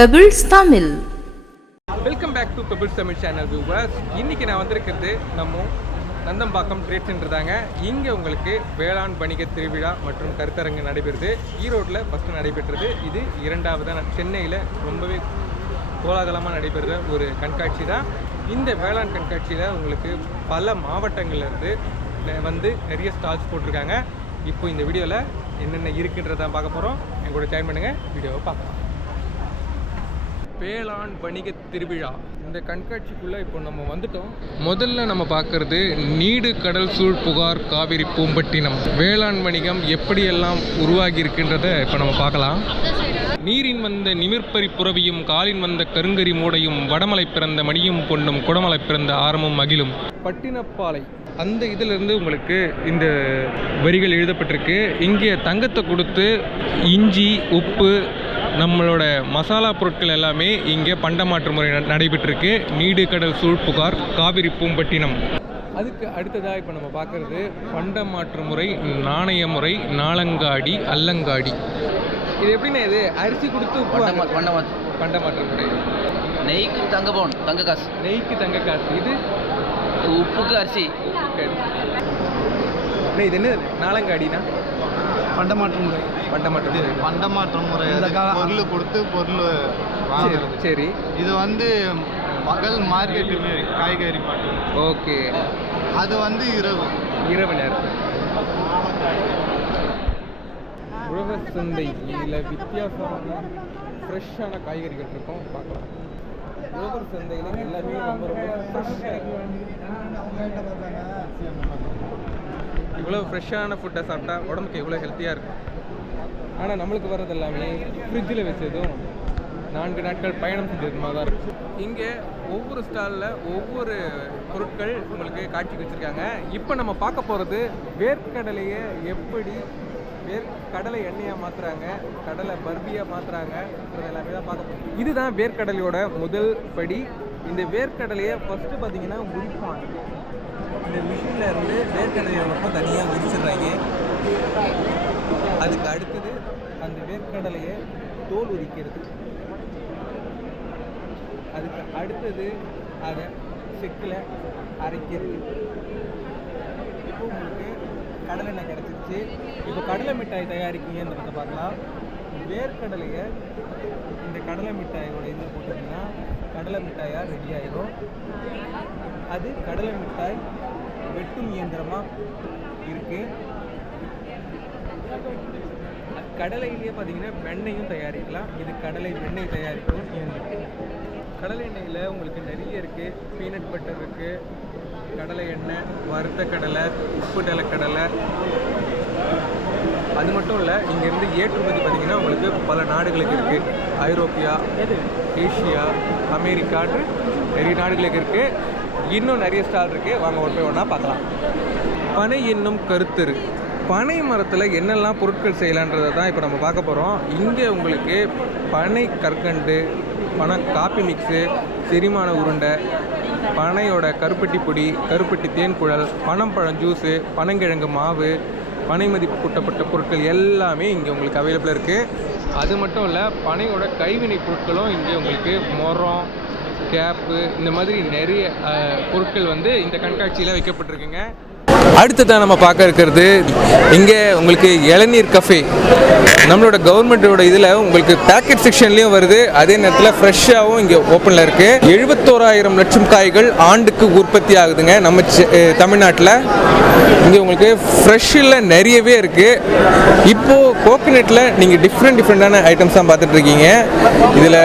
Pebbles Tamil welcome back to Pebbles Tamil channel viewers இன்னைக்கு நான் வந்திருக்கிறது நம்ம நந்தம்பாக்கம் ட்ரேட் சென்டர் தாங்க. இங்கே உங்களுக்கு வேளாண் வணிக திருவிழா மற்றும் கருத்தரங்கு நடைபெறுது. ஈரோட்டில் ஃபஸ்ட்டு நடைபெற்றது. இது இரண்டாவது சென்னையில் ரொம்பவே கோலாகலமாக நடைபெறுற ஒரு கண்காட்சி தான். இந்த வேளாண் கண்காட்சியில் உங்களுக்கு பல மாவட்டங்கள்லேருந்து வந்து நிறைய ஸ்டால்ஸ் போட்டிருக்காங்க. இப்போ இந்த வீடியோவில் என்னென்ன இருக்குன்றதான் பார்க்க போகிறோம் என் கூட ஜாயின் பண்ணுங்கள் வீடியோவை பார்க்கலாம். வேளாண் வணிக திருவிழா. இந்த கண்காட்சிக்குள்ளே இப்போ நம்ம வந்துட்டோம். முதல்ல நம்ம பார்க்கறது நீடு கடல் சூழ் புகார் காவிரி பூம்பட்டினம். வேளாண் வணிகம் எப்படியெல்லாம் உருவாகி இருக்கின்றத இப்போ நம்ம பார்க்கலாம். நீரின் வந்த நிமிர்ப்பரி புறவியும் காலின் வந்த கருங்கரி மூடையும் வடமலை பிறந்த மணியும் பொன்னும் குடமலை பிறந்த ஆரமும் மகிழும். பட்டினப்பாலை. அந்த இதிலிருந்து உங்களுக்கு இந்த வரிகள் எழுதப்பட்டிருக்கு. இங்கே தங்கத்தை கொடுத்து இஞ்சி உப்பு நம்மளோட மசாலா பொருட்கள் எல்லாமே இங்கே பண்டமாற்று முறை ந- நடைபெற்றிருக்கு. நீடு கடல் சூழ் புகார் காவிரி பூம்பட்டினம். அதுக்கு அடுத்ததாக இப்போ நம்ம பார்க்குறது பண்டமாற்று முறை நாணய முறை நாளங்காடி அல்லங்காடி. இது எப்படின்னா இது? அரிசி கொடுத்து. வண்டமாத்து பண்டமாற்று முறை. நெய்க்கு தங்க பவுன் தங்க காசு. நெய்க்கு தங்க காசு. இது? உப்புக்கு அரிசி. இது என்ன நாளங்காடினா பண்டமாற்று முறை. பண்டமாற்று முறை. பண்டமாற்று முறை. பொருள் கொடுத்து பொருள் வாங்குறது. சரி இது வந்து பகல் மார்க்கெட்டு மாரி காய்கறி மார்க்கெட் ஓகே. அது வந்து இரவு. இரவு நேரம் உழவர் சந்தையில் வித்தியாசமான ஃப்ரெஷ்ஷான காய்கறிகள் இருக்கும். பார்க்கலாம். உழவர் சந்தையில் எல்லாமே ரொம்ப ரொம்ப ஃப்ரெஷ்ஷாக இவ்வளோ ஃப்ரெஷ்ஷான ஃபுட்டை சாப்பிட்டா உடம்புக்கு எவ்வளோ ஹெல்த்தியாக இருக்கும்? ஆனால் நம்மளுக்கு வர்றது எல்லாமே ஃப்ரிட்ஜில் வச்சதும் நான்கு நாட்கள் பயணம் செஞ்சதுமாக தான் இருக்கும். இங்கே ஒவ்வொரு ஸ்டாலில் ஒவ்வொரு பொருட்கள் உங்களுக்கு காட்சிக்கு வச்சுருக்காங்க இப்போ நம்ம பார்க்க போகிறது வேர்க்கடலையை எப்படி வேர் கடலை எண்ணெயாக மாற்றுறாங்க கடலை பர்பியாக மாற்றுறாங்க எல்லாமே தான் பார்க்க போகிறோம் இதுதான் வேர்க்கடலையோட முதல் படி. இந்த வேர்க்கடலையை ஃபஸ்ட்டு பார்த்தீங்கன்னா உரிப்பாங்க இந்த மிஷினில் இருந்து வேர்க்கடலையை மட்டும் தனியாக உரிச்சிடுறாங்க அதுக்கு அடுத்தது அந்த வேர்க்கடலையை தோல் உரிக்கிறது. அதுக்கு அடுத்தது அதை செக்கில் அரைக்கிறது. இப்போ உங்களுக்கு கடலை எண்ணெய் கிடச்சிருச்சு. இப்போ கடலை மிட்டாய் தயாரிக்கிறீங்கன்றதை பார்க்கலாம். வேர்க்கடலையை இந்த கடலை மிட்டாயோட இதில் போட்டிங்கன்னா கடலை மிட்டாயாக ரெடி ஆயிடும். அது கடலை மிட்டாய் வெட்டும் இயந்திரமாக இருக்குது கடலையிலேயே பார்த்தீங்கன்னா வெண்ணெயும் தயாரிக்கலாம். இது கடலை வெண்ணெய் தயாரிக்கும் இயந்திரம். கடலை எண்ணெயில் உங்களுக்கு நிறைய இருக்குது பீனட் பட்டர் இருக்குது கடலை எண்ணெய் வறுத்த கடலை உப்பு நிலக்கடலை அது மட்டும் இல்லை இங்கேருந்து ஏற்றுமதி பார்த்தீங்கன்னா உங்களுக்கு பல நாடுகளுக்கு இருக்குது ஐரோப்பியா ஏஷியா அமெரிக்கான்னு நிறைய நாடுகளுக்கு இருக்குது இன்னும் நிறைய ஸ்டால் இருக்குது வாங்க ஒன் பை ஒன்றா பார்க்கலாம். பனை என்னும் கருத்தரு பனை மரத்தில் என்னெல்லாம் பொருட்கள் செய்யலான்றதை தான் இப்போ நம்ம பார்க்க போகிறோம் இங்கே உங்களுக்கு பனை கற்கண்டு பனை காப்பி மிக்ஸு செரிமான உருண்டை பனையோட கருப்பட்டி பொடி கருப்பட்டி தேன் குழல் பனம்பழம் ஜூஸு பனங்கிழங்கு மாவு பனை மதிப்பு கூட்டப்பட்ட பொருட்கள் எல்லாமே இங்கே உங்களுக்கு அவைலபிளாக இருக்குது அது மட்டும் இல்லை பனையோட கைவினை பொருட்களும் இங்கே உங்களுக்கு மொரம் கேப்பு இந்த மாதிரி நிறைய பொருட்கள் வந்து இந்த கண்காட்சியில் வைக்கப்பட்டிருக்குங்க. அடுத்ததான் நம்ம பார்க்க இருக்கிறது இங்கே உங்களுக்கு இளநீர் கஃபே நம்மளோட கவர்மெண்ட்டோட இதில் உங்களுக்கு பேக்கெட் செக்ஷன்லேயும் வருது. அதே நேரத்தில் ஃப்ரெஷ்ஷாகவும் இங்கே ஓப்பனில் இருக்குது எழுபத்தோராயிரம் லட்சம் காய்கள் ஆண்டுக்கு உற்பத்தி ஆகுதுங்க நம்ம தமிழ்நாட்டில். இங்கே உங்களுக்கு ஃப்ரெஷ்ஷில் நிறையவே இருக்குது இப்போது கோகனட்டில் நீங்கள் டிஃப்ரெண்ட் டிஃப்ரெண்ட்டான ஐட்டம்ஸ் தான் பார்த்துட்டு இருக்கீங்க. இதில்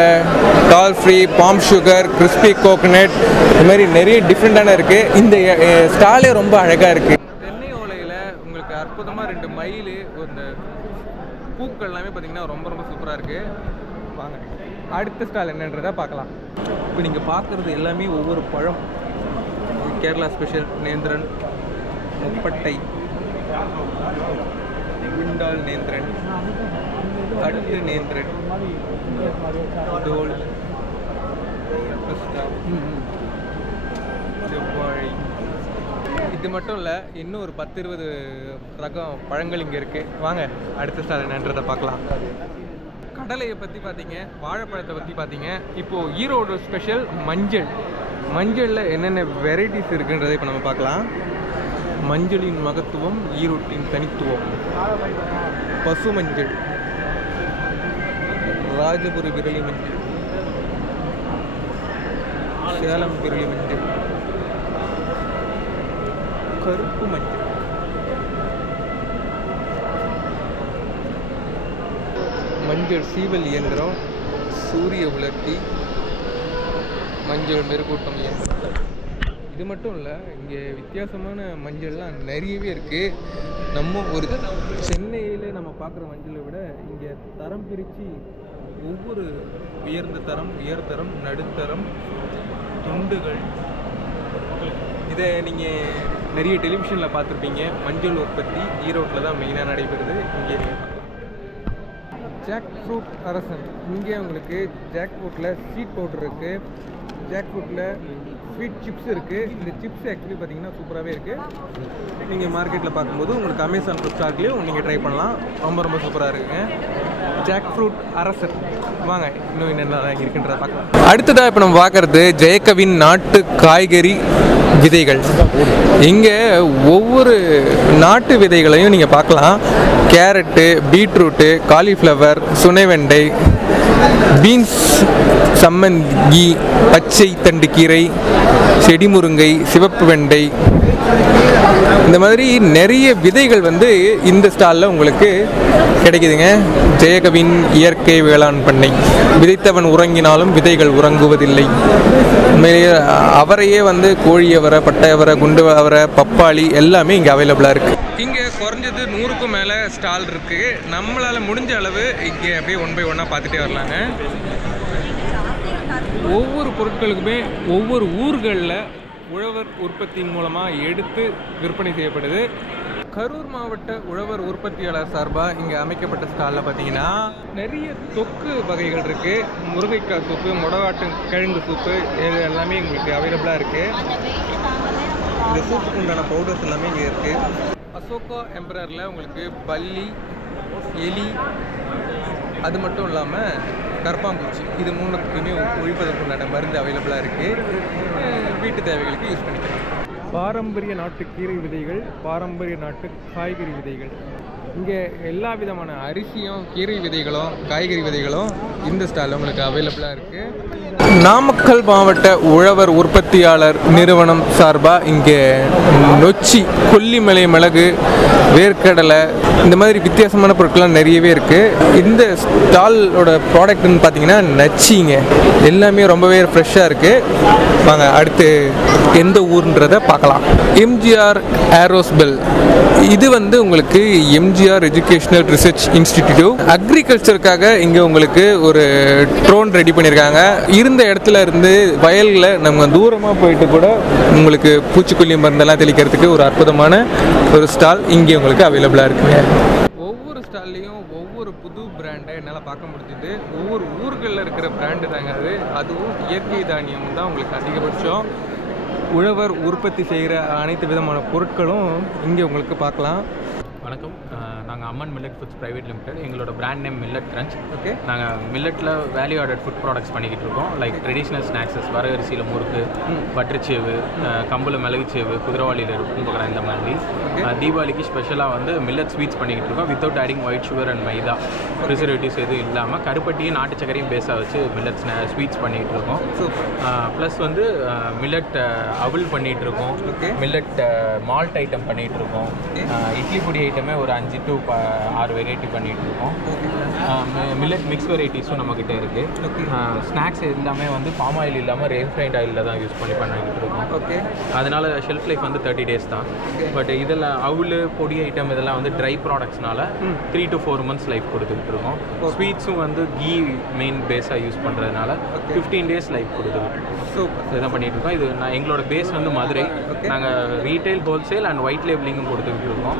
டால் ஃப்ரீ பாம் சுகர் கிறிஸ்பி கோகனட் இது மாதிரி நிறைய டிஃப்ரெண்ட்டான இருக்குது இந்த ஸ்டாலே ரொம்ப அழகாக இருக்குது ரெண்டு மயில் இந்த பூக்கள் எல்லாமே பார்த்தீங்கன்னா ரொம்ப ரொம்ப சூப்பராக இருக்குது வாங்க. அடுத்த ஸ்டால் என்னன்றதை பார்க்கலாம். இப்போ நீங்கள் பார்க்குறது எல்லாமே ஒவ்வொரு பழம். கேரளா ஸ்பெஷல் நேந்திரன் முப்பட்டை விண்டால் நேந்திரன் கட்டு நேந்திரன் டோல் பிஸ்தா, செவ்வாழை. இது மட்டும் இல்லை இன்னும் ஒரு பத்து இருபது ரகம் பழங்கள் இங்கே இருக்குது வாங்க அடுத்த ஸ்டார் என்னன்றதை பார்க்கலாம். கடலையை பற்றி பார்த்தீங்க வாழைப்பழத்தை பற்றி பார்த்தீங்க இப்போது ஈரோடு ஸ்பெஷல் மஞ்சள். மஞ்சளில் என்னென்ன வெரைட்டிஸ் இருக்குன்றதை இப்போ நம்ம பார்க்கலாம். மஞ்சளின் மகத்துவம் ஈரோட்டின் தனித்துவம். பசு மஞ்சள். ராஜபுரி விரலி மஞ்சள். சேலம் விரலி மஞ்சள். கருப்பு மஞ்சள். மஞ்சள் சீவல் இயந்திரம் சூரிய உலர்த்தி மஞ்சள் மெருகூட்டம் இயந்திரம். இது மட்டும் இல்லை இங்கே வித்தியாசமான மஞ்சள்லாம் நிறையவே இருக்குது நம்ம ஒரு சென்னையில் நம்ம பார்க்குற மஞ்சளை விட இங்கே தரம் பிரித்து ஒவ்வொரு உயர்ந்த தரம் உயர்தரம் நடுத்தரம் துண்டுகள். இதை நீங்கள் நிறைய டெலிவிஷனில் பார்த்துருப்பீங்க. மஞ்சள் உற்பத்தி ஈரோட்டில் தான் மெயினாக நடைபெறுது. இங்கே ஜாக் ஃப்ரூட் அரசன். இங்கே உங்களுக்கு ஜாக் ஃப்ரூட்டில் ஸ்வீட் பவுடர் இருக்குது ஜாக் ஃப்ரூட்டில் ஸ்வீட் சிப்ஸ் இருக்குது இந்த சிப்ஸ் ஆக்சுவலி பார்த்தீங்கன்னா சூப்பராகவே இருக்குது நீங்கள் மார்க்கெட்டில் பார்க்கும்போது உங்களுக்கு அமேசான் ஃப்ளிப்கார்ட்லேயும் நீங்கள் ட்ரை பண்ணலாம். ரொம்ப ரொம்ப சூப்பராக இருக்குங்க. ஜாக் ஃப்ரூட் அரசர். வாங்க இன்னும் என்னென்ன இருக்குன்றத பார்க்கலாம். அடுத்ததாக இப்போ நம்ம பார்க்குறது ஜெயக்கவின் நாட்டு காய்கறி விதைகள். இங்கே ஒவ்வொரு நாட்டு விதைகளையும் நீங்கள் பார்க்கலாம். கேரட்டு பீட்ரூட்டு காலிஃப்ளவர் சுனைவெண்டை பீன்ஸ் சம்மங்கி பச்சை தண்டு கீரை செடி முருங்கை சிவப்பு வெண்டை. இந்த மாதிரி நிறைய விதைகள் வந்து இந்த ஸ்டாலில் உங்களுக்கு கிடைக்குதுங்க. ஜெயகவின் இயற்கை வேளாண் பண்ணை. விதைத்தவன் உறங்கினாலும் விதைகள் உறங்குவதில்லை. உண்மையிலேயே அவரையே வந்து கோழி அவரை பட்டை அவரை குண்டு அவரை பப்பாளி எல்லாமே இங்கே அவைலபிளாக இருக்குது இங்கே குறைஞ்சது நூறுக்கும் மேலே ஸ்டால் இருக்குது நம்மளால் முடிஞ்ச அளவு இங்கே அப்படியே ஒன் பை ஒன்னாக பார்த்துட்டே வரலாங்க. ஒவ்வொரு பொருட்களுக்குமே ஒவ்வொரு ஊர்களில் உழவர் உற்பத்தியின் மூலமாக எடுத்து விற்பனை செய்யப்படுது. கரூர் மாவட்ட உழவர் உற்பத்தியாளர் சார்பாக இங்கே அமைக்கப்பட்ட ஸ்டாலில் பார்த்தீங்கன்னா நிறைய தொக்கு வகைகள் இருக்குது முருங்கைக்காய் சூப்பு முடவாட்டு கிழங்கு சூப்பு இது எல்லாமே எங்களுக்கு அவைலபிளாக இருக்குது இந்த சூப்புக்கு உண்டான பவுடர்ஸ் எல்லாமே இங்கே இருக்குது அசோகா எம்பரரில் உங்களுக்கு பல்லி எலி அது மட்டும் இல்லாமல் கரப்பாம்பூச்சி. இது மூணுத்துக்குமே ஒழிப்பதற்குண்டான மருந்து அவைலபிளாக இருக்குது வீட்டு தேவைகளுக்கு யூஸ் பண்ணிக்கலாம். பாரம்பரிய நாட்டு கீரை விதைகள் பாரம்பரிய நாட்டு காய்கறி விதைகள். இங்கே எல்லா விதமான அரிசியும் கீரை விதைகளும் காய்கறி விதைகளும் இந்த ஸ்டாலில் உங்களுக்கு அவைலபிளாக இருக்குது நாமக்கல் மாவட்ட உழவர் உற்பத்தியாளர் நிறுவனம் சார்பாக இங்கே நொச்சி கொல்லிமலை மிளகு வேர்க்கடலை இந்த மாதிரி வித்தியாசமான பொருட்கள்லாம் நிறையவே இருக்குது இந்த ஸ்டாலோட ப்ராடக்ட்னு பார்த்தீங்கன்னா நச்சிங்க. எல்லாமே ரொம்பவே ஃப்ரெஷ்ஷாக இருக்குது வாங்க அடுத்து எந்த ஊர்ன்றதை பார்க்கலாம். எம்ஜிஆர் ஏரோஸ்பெல் இது வந்து உங்களுக்கு எம்ஜிஆர் எஜுகேஷனல் ரிசர்ச் இன்ஸ்டிடியூட் அக்ரிகல்ச்சருக்காக இங்கே உங்களுக்கு ஒரு ட்ரோன் ரெடி பண்ணியிருக்காங்க இருந்த இடத்துல இருந்து வயலில் நம்ம தூரமாக போயிட்டு கூட உங்களுக்கு பூச்சிக்கொல்லி மருந்தெல்லாம் தெளிக்கிறதுக்கு ஒரு அற்புதமான ஒரு ஸ்டால் இங்கே உங்களுக்கு அவைலபிளாக இருக்குங்க ஒவ்வொரு ஸ்டால்லையும் ஒவ்வொரு புது பிராண்டை என்னால் பார்க்க முடிஞ்சுது. ஒவ்வொரு ஊர்களில் இருக்கிற பிராண்டு தாங்க அது. அதுவும் இயற்கை தானியம் தான் உங்களுக்கு அதிகபட்சம். உழவர் உற்பத்தி செய்கிற அனைத்து விதமான பொருட்களும் இங்கே உங்களுக்கு பார்க்கலாம். வணக்கம். நாங்கள் Amman millet foods private limited எங்களோட brand name millet crunch okay நாங்கள் மில்லட்டில் வேல்யூ ஆடட் ஃபுட் ப்ராடக்ட்ஸ் பண்ணிக்கிட்டு இருக்கோம். லைக் ட்ரெடிஷ்னல் ஸ்நாக்ஸஸ் வரகரிசியில் முறுக்கு பட்டர்ச்சேவு கம்புல மிளகுச்சேவு குதிரவாளியில் இருக்கும் பார்க்குறேன் இந்த மாதிரி. தீபாவளிக்கு ஸ்பெஷலாக வந்து மில்லட் ஸ்வீட்ஸ் பண்ணிக்கிட்டு இருக்கோம். Without adding white sugar and maida preservatives எதுவும் இல்லாமல் கருப்பட்டியும் நாட்டு சக்கரையும் பேஸாக வச்சு மில்லட் ஸ்வீட்ஸ் பண்ணிக்கிட்டு இருக்கோம். ப்ளஸ் வந்து மில்லட் அவல் பண்ணிகிட்டு இருக்கோம். மில்லட் மால்ட் ஐட்டம் பண்ணிகிட்டு இருக்கோம். இட்லி பொடி ஐட்டமே ஒரு அஞ்சு டு ஆறு வெரைட்டி பண்ணிகிட்டு இருக்கோம் மில்லட் மிக்ஸ் வெரைட்டிஸும் நம்மக்கிட்ட இருக்குது ஸ்நாக்ஸ் எல்லாமே வந்து பாம் ஆயில் இல்லாமல் ரேஃபைண்ட் ஆயிலில் தான் யூஸ் பண்ணி பண்ணிக்கிட்டு இருக்கோம். ஓகே. அதனால ஷெல்ஃப் லைஃப் வந்து தேர்ட்டி டேஸ் தான். பட் இதெல்லாம் அவுல் பொடி ஐட்டம் இதெல்லாம் வந்து dry ப்ராடக்ட்ஸ்னால three to four months life கொடுத்துக்கிட்டு இருக்கோம். ஸ்வீட்ஸும் வந்து கீ மெயின் பேஸாக யூஸ் பண்ணுறதுனால ஃபிஃப்டீன் டேஸ் லைஃப் கொடுத்துக்கிட்டு இருக்கோம். சூப்பர் இதுதான் பண்ணிட்டு இருக்கோம் இது நான் எங்களோட பேஸ் வந்து மதுரை. நாங்கள் ரீட்டைல் ஹோல்சேல் அண்ட் ஒயிட் லேபிளிங்கும் கொடுத்துக்கிட்டு இருக்கோம்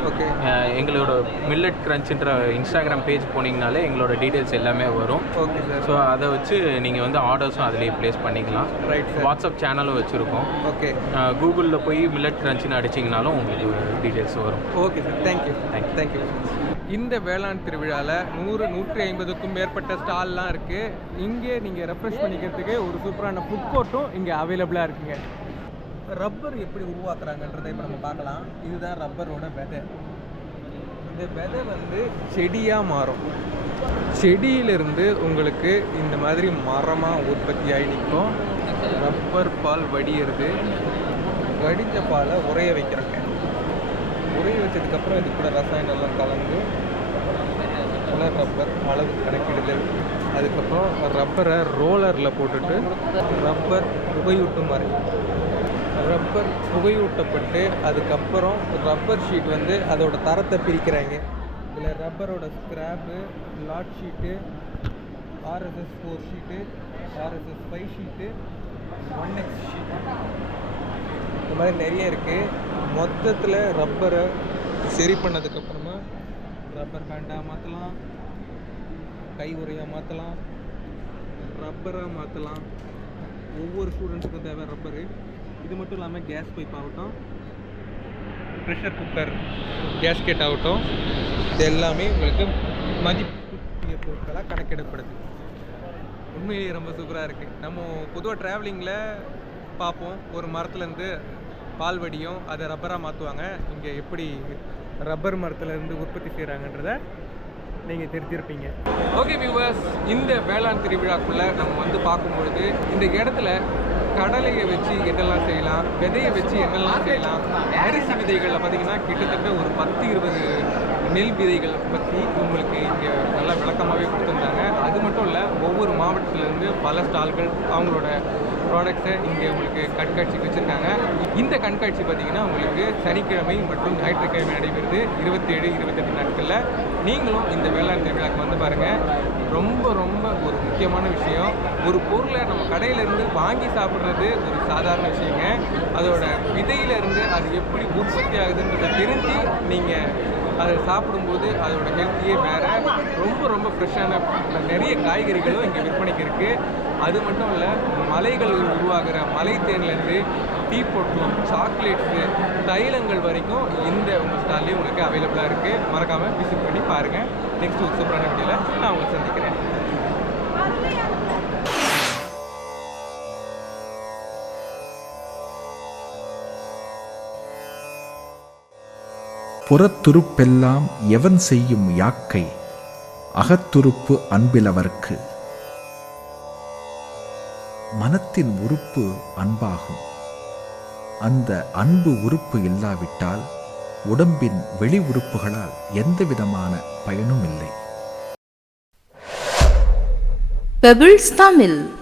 எங்களோட மில்லட் கிரன்ச்ன்ற இன்ஸ்டாகிராம் பேஜ் போனீங்கனாலே எங்களோட டீட்டெயில்ஸ் எல்லாமே வரும். ஓகே ஸோ அதை வச்சு நீங்கள் வந்து ஆர்டர்ஸும் அதிலேயே ப்ளேஸ் பண்ணிக்கலாம். வாட்ஸ்அப் சேனலும் வச்சுருக்கோம். ஓகே கூகுளில் போய் மில்லட் கிரன்ச்சின்னு அடிச்சிங்கனாலும் உங்களுக்கு டீட்டெயில்ஸ் வரும். Okay sir thank you you. Thank you இந்த வேளாண் திருவிழாவில் நூறு நூற்றி ஐம்பதுக்கும் மேற்பட்ட ஸ்டால்லாம் இருக்குது இங்கே நீங்கள் ரெஃப்ரெஷ் பண்ணிக்கிறதுக்கு ஒரு சூப்பரான ஃபுட் கோர்ட்டும் இங்கே அவைலபிளாக இருக்குங்க. ரப்பர் எப்படி உருவாக்குறாங்கன்றதை இப்போ நம்ம பார்க்கலாம். இதுதான் ரப்பரோட விதை. இந்த விதை வந்து செடியாக மாறும். செடியிலிருந்து உங்களுக்கு இந்த மாதிரி மரமாக உற்பத்தியாகி நிற்கும். ரப்பர் பால் வடியிறது. வடித்த பாலை உறைய வைக்கிறாங்க உரைய வச்சதுக்கப்புறம் இது கூட ரசாயனம்லாம் கலந்து கலர் ரப்பர் அளவு கணக்கிடுதல் அதுக்கப்புறம் ரப்பரை ரோலரில் போட்டுட்டு ரப்பர் புகையூட்டும் மாதிரி ரப்பர் புகையூட்டப்பட்டு அதுக்கப்புறம் ரப்பர் ஷீட் வந்து அதோட தரத்தை பிரிக்கிறாங்க. இதில் ரப்பரோட scrap lot sheet RSS four sheet RSS five sheet one X sheet இந்த மாதிரி நிறைய இருக்குது மொத்தத்தில் ரப்பரை சரி பண்ணதுக்கப்புறமா ரப்பர் பேண்டாக மாற்றலாம் கை உரையாக மாற்றலாம் ரப்பராக மாற்றலாம் ஒவ்வொரு ஸ்டூடெண்ட்ஸுக்கும் தேவை ரப்பரு இது மட்டும் இல்லாமல் கேஸ் பைப் ஆகட்டும் ப்ரெஷர் குக்கர் கேஸ்கெட் ஆகட்டும் இது எல்லாமே உங்களுக்கு மதிப்பு பொருட்களாக கணக்கிடப்படுது. உண்மையிலேயே ரொம்ப சூப்பராக இருக்குது நம்ம பொதுவாக ட்ராவலிங்கில் பார்ப்போம். ஒரு மரத்துலேருந்து பால் வடியும் அதை ரப்பராக மாற்றுவாங்க இங்கே எப்படி ரப்பர் மரத்துலேருந்து உற்பத்தி செய்கிறாங்கன்றத நீங்கள் தெரிஞ்சிருப்பீங்க. ஓகே வியூவர்ஸ் இந்த வேளாண் திருவிழாக்குள்ளே நம்ம வந்து பார்க்கும்பொழுது இந்த இடத்துல கடலையை வச்சு என்னெல்லாம் செய்யலாம் விதையை வச்சு என்னெல்லாம் செய்யலாம் அரிசி விதைகளில் பார்த்தீங்கன்னா கிட்டத்தட்ட ஒரு பத்து இருபது நெல் விதைகள் பற்றி உங்களுக்கு இங்கே நல்லா விளக்கமாகவே கொடுத்துருந்தாங்க. அது மட்டும் இல்லை ஒவ்வொரு மாவட்டத்திலேருந்து பல ஸ்டால்கள் அவங்களோட ப்ராடக்ட்ஸை இங்கே உங்களுக்கு கண்காட்சிக்கு வச்சுருக்காங்க. இந்த கண்காட்சி பார்த்தீங்கன்னா உங்களுக்கு சனிக்கிழமை மற்றும் ஞாயிற்றுக்கிழமை நடைபெறுது. இருபத்தேழு இருபத்தெட்டு நாட்களில். நீங்களும் இந்த வேளாண் திருவிழாக்கு வந்து பாருங்கள் ரொம்ப ரொம்ப ஒரு முக்கியமான விஷயம். ஒரு பொருளை நம்ம கடையிலேருந்து வாங்கி சாப்பிட்றது ஒரு சாதாரண விஷயங்க. அதோட விதையிலேருந்து அது எப்படி உற்பத்தி ஆகுதுன்றதை தெரிஞ்சு நீங்கள் அதை சாப்பிடும்போது அதோட ஹெல்த்தியே வேறு. ரொம்ப ரொம்ப ஃப்ரெஷ்ஷான நிறைய காய்கறிகளும் இங்கே விற்பனைக்கு இருக்குது அது மட்டும் இல்லை மலைகள் உருவாகிற மலை தேன்லேருந்து டீ பொட்டும் சாக்லேட்ஸு தைலங்கள் வரைக்கும் இந்த உங்கள் ஸ்டால்லேயும் உங்களுக்கு அவைலபிளாக இருக்குது மறக்காமல் விசிட் பண்ணி பாருங்கள் நெக்ஸ்ட் ஒரு சூப்பரான வீடியோவில் நான் உங்களை சந்திக்கிறேன். புறத்துருப்பெல்லாம் எவன் செய்யும் யாக்கை? அகத்துருப்பு அன்பிலவர்க்கு. மனத்தின் உறுப்பு அன்பாகும். அந்த அன்பு உறுப்பு இல்லாவிட்டால் உடம்பின் வெளி உறுப்புகளால் எந்தவிதமான பயனும் இல்லை பெபிள்ஸ் தமிழ்